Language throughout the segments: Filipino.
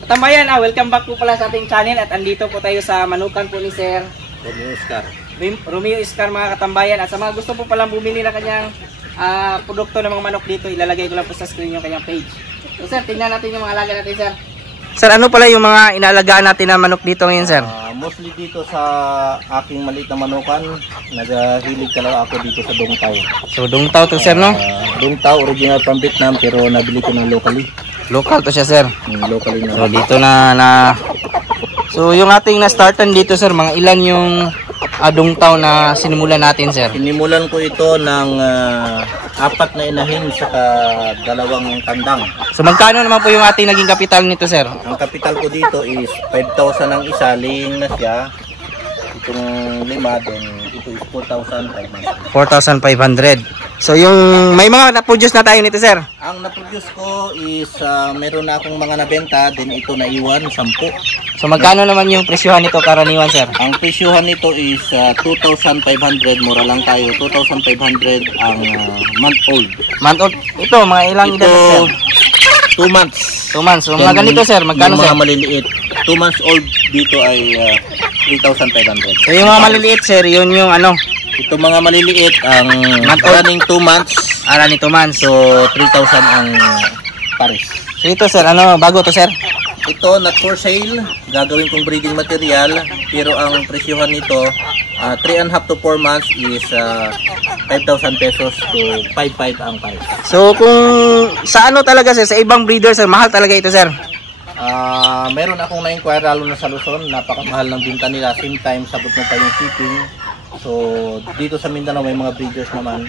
Katambayan, welcome back po pala sa ating channel at andito po tayo sa manukan po ni Sir Romeo Oscar mga katambayan. At sa mga gusto po palang bumili na kanyang produkto ng mga manok dito, ilalagay ko lang po sa screen yung kanyang page. So Sir, tingnan natin yung mga alaga natin Sir. Sir, ano pala yung mga inaalagaan natin na manok dito ngayon Sir? Mostly dito sa aking maliit na manukan, naghilig talaga ako dito sa Dongtao. So Dongtao to Sir, no? Dongtao, original from Vietnam pero nabili ko ng locally. Local to siya Sir. Locally na. So dito So yung ating na-startan dito Sir, mga ilan yung Dongtao na sinimulan natin Sir? Sinimulan ko ito ng 4 na inahin saka 2 tandang. So magkano naman po yung ating naging kapital nito Sir? Ang kapital ko dito is 5,000 ang isa, laying na siya. Itong 5 din, ito is 4,500. 4,500. So yung may mga na-produce na tayo nito Sir? Ang na-produce ko is meron na akong mga nabenta, din ito naiwan, 10. So magkano naman yung presyohan nito karaniwan Sir? Ang presyohan nito is 2,500, mura lang tayo. 2,500 ang month old. Month old? Ito, mga ilang edad Sir? 2 months. 2 months. So mga ganito Sir, magkano Sir? Yung mga maliliit. 2 months old dito ay 3,500. So yung mga maliliit Sir, yun yung ano? Ito mga maliliit, ang running 2 months. Running 2 months. So 3,000 ang pares. So ito Sir, ano, bago to Sir? Ito not for sale, gagawin kong breeding material, pero ang presyohan nito 3.5 to 4 months is 5,000 pesos to 5,500 ang price. So kung sa ano talaga Sir, sa ibang breeder Sir, mahal talaga ito Sir? Meron akong na-inquire lalo na sa Luzon, napakamahal ng binta nila, same time sabot mo pa yung shipping. So dito sa Mindanao may mga breeders naman,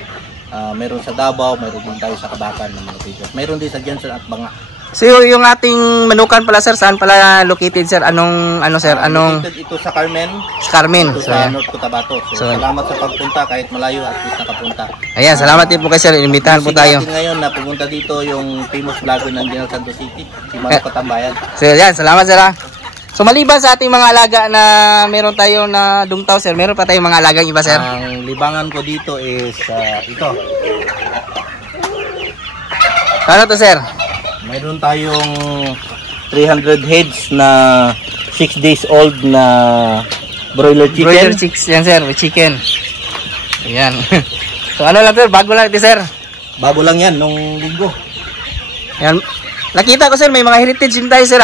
meron sa Davao, meron din tayo sa Kabakan ng mga breeders. Meron din sa Jensen at Banga. So yung ating manukan pala Sir, saan pala located Sir? Anong Sir? Located ito sa Carmen. Sa Carmen. Ito So, sa North Cotabato. So salamat sa pagpunta kahit malayo at least nakapunta. Ayan, salamat din po kay Sir. Inimbitahan po tayo. Ngayon na pumunta dito yung famous vlogger ng General Santos City, si Mano Katambayan. So yan, salamat Sir. So maliban sa ating mga alaga na meron tayo na Dongtao Sir, meron pa tayong mga alagang iba Sir? Ang libangan ko dito is ito. Ano to Sir? Mayroon tayong 300 heads na 6 days old na broiler chicken. Broiler chicks yan Sir, chicken. Ayan. So ano lang Sir, bago lang ito Sir. Bago lang yan, nung linggo. Ayan. Nakita ko Sir, may mga heritage din tayo Sir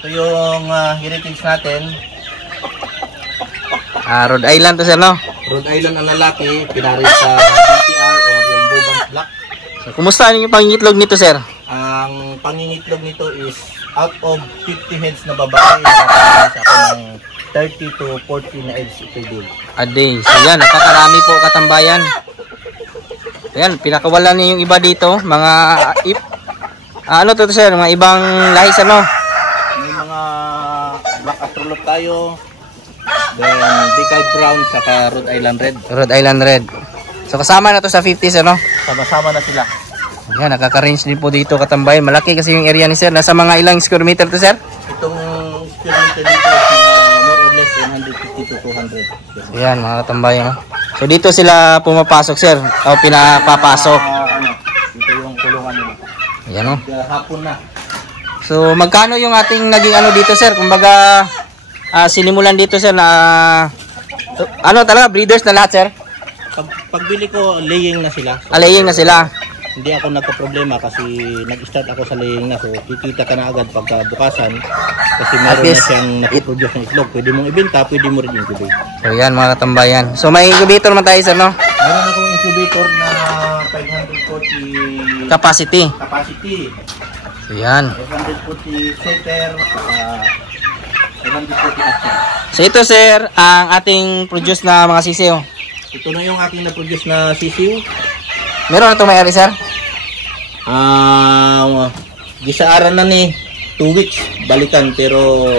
Ito yung heritage natin. Rhode Island to Sir, no? Rhode Island ang lalaki, pinaris sa PTR o yung Bourbon Black. So kumusta yung pangingitlog nito Sir? Ang pangingitlog nito is out of 50 heads na babae, nakakalis ako ng 30 to 40 na eggs per day. A day. So yan, napakarami po katambayan. Ayan, pinakawalan niyo yung iba dito, mga ano to Sir, mga ibang lahis ano? May mga black astrolop tayo, then big-eyed brown, saka Rhode Island red. Rhode Island red. So kasama na to sa 50s ano? Sama-sama na sila. Yan, nakaka-range din po dito katambayan. Malaki kasi yung area ni Sir. Nasa mga ilang square meter to Sir? Itong square meter dito is more or less 150 to 200. Yan mga katambayan. So dito sila pumapasok Sir? O pinapapasok? Ito yung kulungan nila. Yan o. Hapon na. So magkano yung ating naging ano dito Sir? Kumbaga sinimulan dito Sir na ano talaga, breeders na lahat Sir? Pagbili ko, laying na sila. So, laying na sila. Hindi ako nagka-problema kasi nag-start ako sa laying na. So kikita ka na agad pagka bukasan kasi meron na siyang napiproduce ng itlog. Pwede mong ibenta, pwede mo rin incubate. So yan mga katambayan. So may incubator man tayo Sir, no? Meron akong incubator na 540 Capacity. So yan. 540 setter, 540 action. So ito Sir, ang ating produce na mga sisiyo. Ito na yung aking na-produce na sisiw. Meron na ito may-ari Sir? Gisaaran na ni 2 weeks balikan pero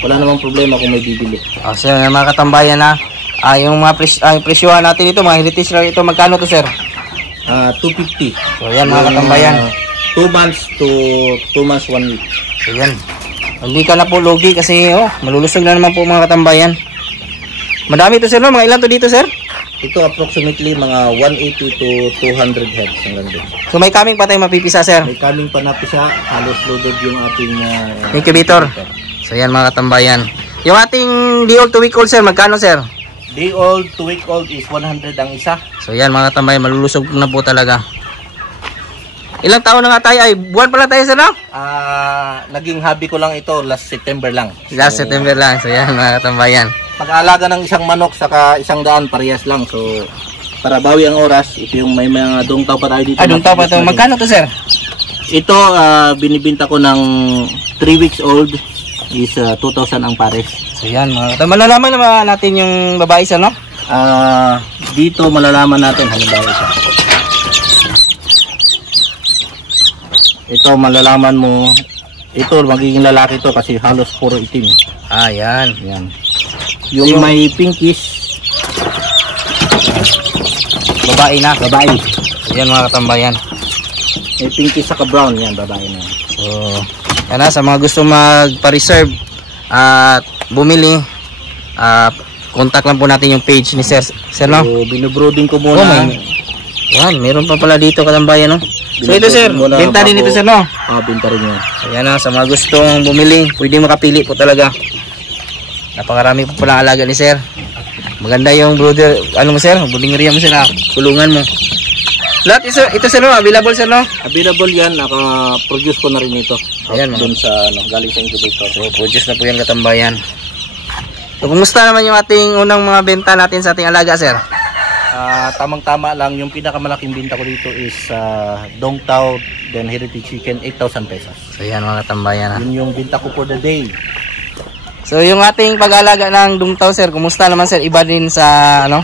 wala namang problema kung may bibili. So mga katambayan na yung mga presyohan natin ito, mga heritage lang ito, magkano to Sir? 250. So yan mga katambayan. 2 months to 2 months 1 week. So yan. Hindi ka na po logi kasi malulusog na naman po mga katambayan. Madami to Sir, no? Mga ilan to dito Sir? Ito approximately mga 180 to 200 heads ang ganda. So may kaming pa tayong mapipisa, sir. May kaming panapisa, halos loaded yung ating Incubator. So yan mga katambayan. Yung ating day old to week old, sir, magkano, sir? Day old to week old is 100 ang isa. So yan mga katambayan, malulusog na po talaga. Ilang taon na nga tayo? Ay, buwan pala tayo, sir, no? Naging hobby ko lang ito last September lang. Last September lang. So yan mga katambayan. Pag-aalaga ng isang manok saka 100 parehas lang. So para bawi ang oras, ito yung may mga dungtaw pa tayo dito. Dungtaw pa ito. Magkano to, sir? Ito binibinta ko ng 3 weeks old is 2,000 ang pares. So yan mga katambayan. Malalaman naman natin yung babae, sir, no? Dito malalaman natin halimbawa ito. Ito malalaman mo, ito magiging lalaki to kasi halos puro itim. Yan. Yan. Yung may pinkish, Babae na. babae. So yan mga katambayan. May pinkish saka brown, yan babae na. So yan na, sa mga gusto magpa-reserve at bumili, contact lang po natin yung page ni Sir. Sir, no? So binubrooding ko muna. Yan, meron pa pala dito katambayan, no? So ito, sir, benta din ito, sir, no? Benta rin yan. Ayan na, sa mga gustong bumili, pwede makapili po talaga. Napakarami po pala alaga ni sir. Maganda yung brother, ano mo, sir? Budingeriya mo, sir, kulungan mo. Lahat ito, sir, no? Available, sir, no? Available yan, naka-produce ko na rin ito. Ayan, doon sa galing sa incubator. So produce na po yan katambayan. So kumusta naman yung ating unang mga benta natin sa ating alaga, sir? Tamang-tama lang, yung pinakamalaking binta ko dito is Dongtao, then Heritage Chicken, 8,000 pesos. So yan mga katambayan. Yun yung binta ko for the day. So yung ating pag-alaga ng Dongtao, sir, kumusta naman, sir? Iba din sa ano?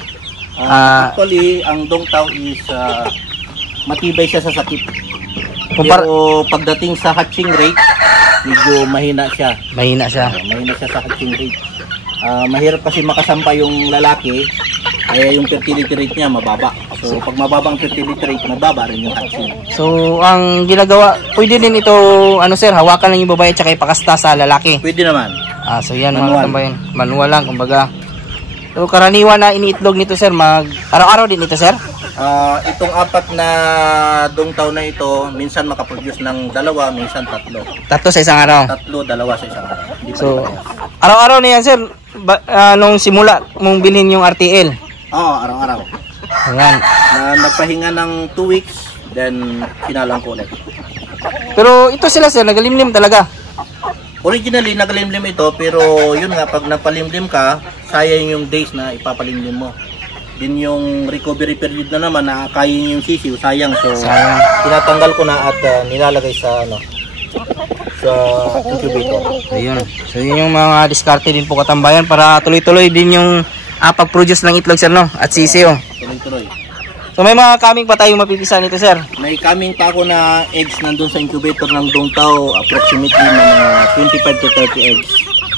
Actually, ang Dongtao is matibay siya sa sakit. Pero pagdating sa hatching rate, medyo mahina siya. Mahina siya Sa hatching rate. Mahirap kasi makasampa yung lalaki, kaya yung fertility rate niya mababa. So pag mababa ang fertility rate, mababa rin yung hatching. So ang ginagawa, pwede din ito, ano, sir, hawakan lang yung babae at saka ipakasta sa lalaki. Pwede naman. So yan Manual. mga katambayan, manual lang kumbaga. So karaniwan na iniitlog nito, sir, araw-araw din ito, sir? Itong 4 na Dongtao na ito, minsan makaproduce ng 2, minsan 3. 3 sa isang araw. 3, 2 sa isang araw. So araw-araw na yan, sir, nung simula mong bilhin yung RTL? Oo, araw-araw. Ayan. Nagpahinga ng 2 weeks, then pinalang ko ulit. Pero ito sila, sir, nagalimlim talaga. Originally, nagalimlim ito, pero yun nga, pag napalimlim ka, sayang yung days na ipapalimlim mo. Din yung recovery period na naman, nakakain yung sisiw, sayang. So, tinatanggal ko na at nilalagay sa incubator. Ayun. So yun yung mga diskarte din po katambayan para tuloy-tuloy din yung pag-produce ng itlog, sir, no? At sisiw. Tuloy-tuloy. So may mga kaming pa tayong mapipisa nito, sir. May kaming pa ako na eggs nandun sa incubator ng Dongtao, approximately mga 25 to 30 eggs.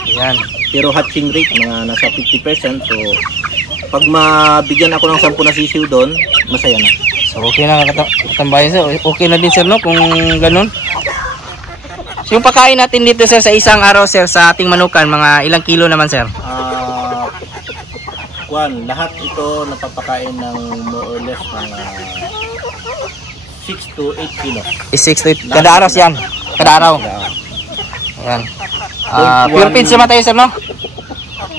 Ayan. Pero hatching rate mga nasa 50%. So pag mabigyan ako ng 10 na sisiw doon, masaya na. So okay na katambayan, sir. Okay na din, sir, no? Kung ganun. So yung pagkain natin dito, sir, sa isang araw, sir, sa ating manukan, mga ilang kilo naman, sir? Lahat ito napapakain ng more or less mga 6 to 8 kilos. 6 to 8. Kada araw yan. Kada araw. Ayan. Pure feeds naman tayo, sir, no?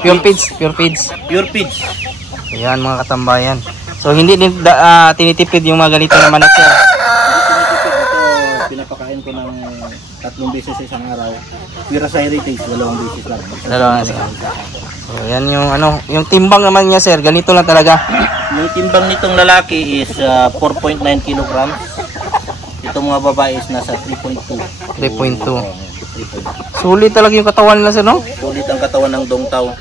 Pure feeds. Pure feeds. Ayan mga katambayan. So hindi din tinitipid yung mga ganito na manok, sir. Ito pinapakain ko ng 3 beses sa isang araw. Pero sa heritage, 2 beses lang. 2 beses. So yan yung yung timbang naman niya, sir. Ganito lang talaga. Yung timbang nitong lalaki is 4.9 kilograms. Itong mga babae is nasa 3.2. 3.2. Sulit talaga yung katawan nila, sir, no? Sulit ang katawan ng Dongtao.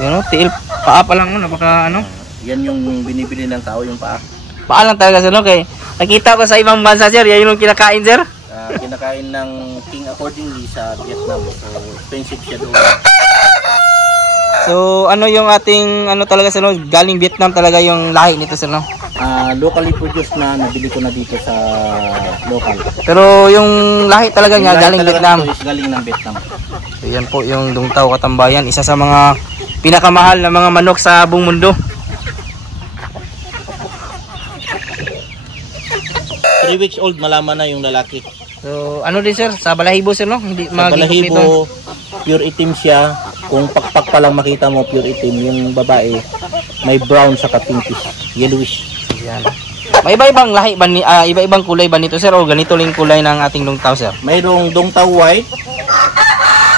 Yun, tiil paa pa lang, napaka Yan yung binibili ng tao, yung paa. Paa lang talaga, sir, no? Kaya nakita ko sa ibang bansa, sir, yan yung kinakain, sir. Kinakain ng king accordingly sa Vietnam. So expensive siya doon. So ano yung ating talaga, sir, no? Galing Vietnam talaga yung lahi nito, sir, no? Locally produced na, nabili ko na dito sa local. Pero yung lahi talaga niya galing Vietnam. Is galing ng Vietnam. So yan po yung Dongtao katambayan, isa sa mga pinakamahal na mga manok sa buong mundo. 3 weeks old, malaman na yung lalaki. So, ano din sir? Sa balahibo sir, no? Hindi Sa balahibo, pure itim siya. Kung pakpak pa lang makita mo, pure itim. Yung babae, may brown sa pinkish, yellowish. Yan. May iba-ibang lahi ba iba-ibang kulay ba nito sir o ganito lang kulay ng ating dungtaw sir? Mayroong dungtaw white,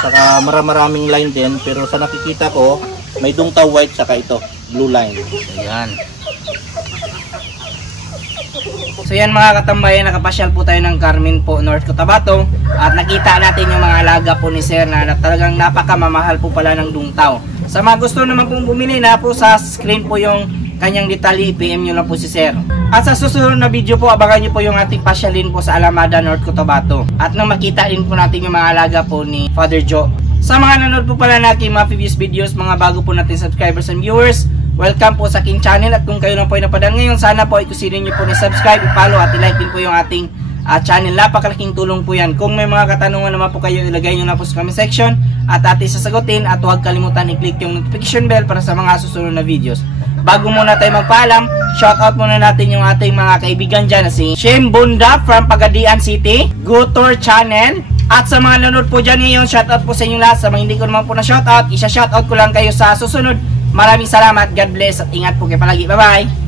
saka maraming line din, pero sa nakikita ko, may dungtaw white saka ito, blue line. Ayan. So yan mga katambayan, nakapasyal po tayo ng Carmen po, North Cotabato, at nakita natin yung mga alaga po ni sir na talagang napakamamahal po pala ng dungtaw. Sa mga gusto naman pong bumili, na po sa screen po yung kanyang detalye, PM nyo lang po si sir. At sa susunod na video po, abangan nyo po yung ating pasyalin po sa Alamada, North Cotabato. At nang makita din po natin yung mga alaga po ni Father Joe. Sa mga nanood po pala natin mga previous videos, mga bago po natin subscribers and viewers, welcome po sa aking channel. At kung kayo lang po ay napadaan ngayon, sana po ay kusilin nyo po ni subscribe, i-follow at i-like din po yung ating channel. Napakalaking tulong po yan. Kung may mga katanungan naman po kayo, ilagay nyo na po sa comment section at ating sasagutin. At huwag kalimutan i-click yung notification bell para sa mga susunod na videos. Bago muna tayo magpaalam, shoutout muna natin yung ating mga kaibigan dyan na si Shem Bunda from Pagadian City, Gutor Channel. At sa mga nanood po dyan ngayon, shoutout po sa inyo lahat. Sa mga hindi ko naman po na shoutout, isa-shoutout ko lang kayo sa susunod. Maraming salamat, God bless at ingat po kayo palagi. Bye bye!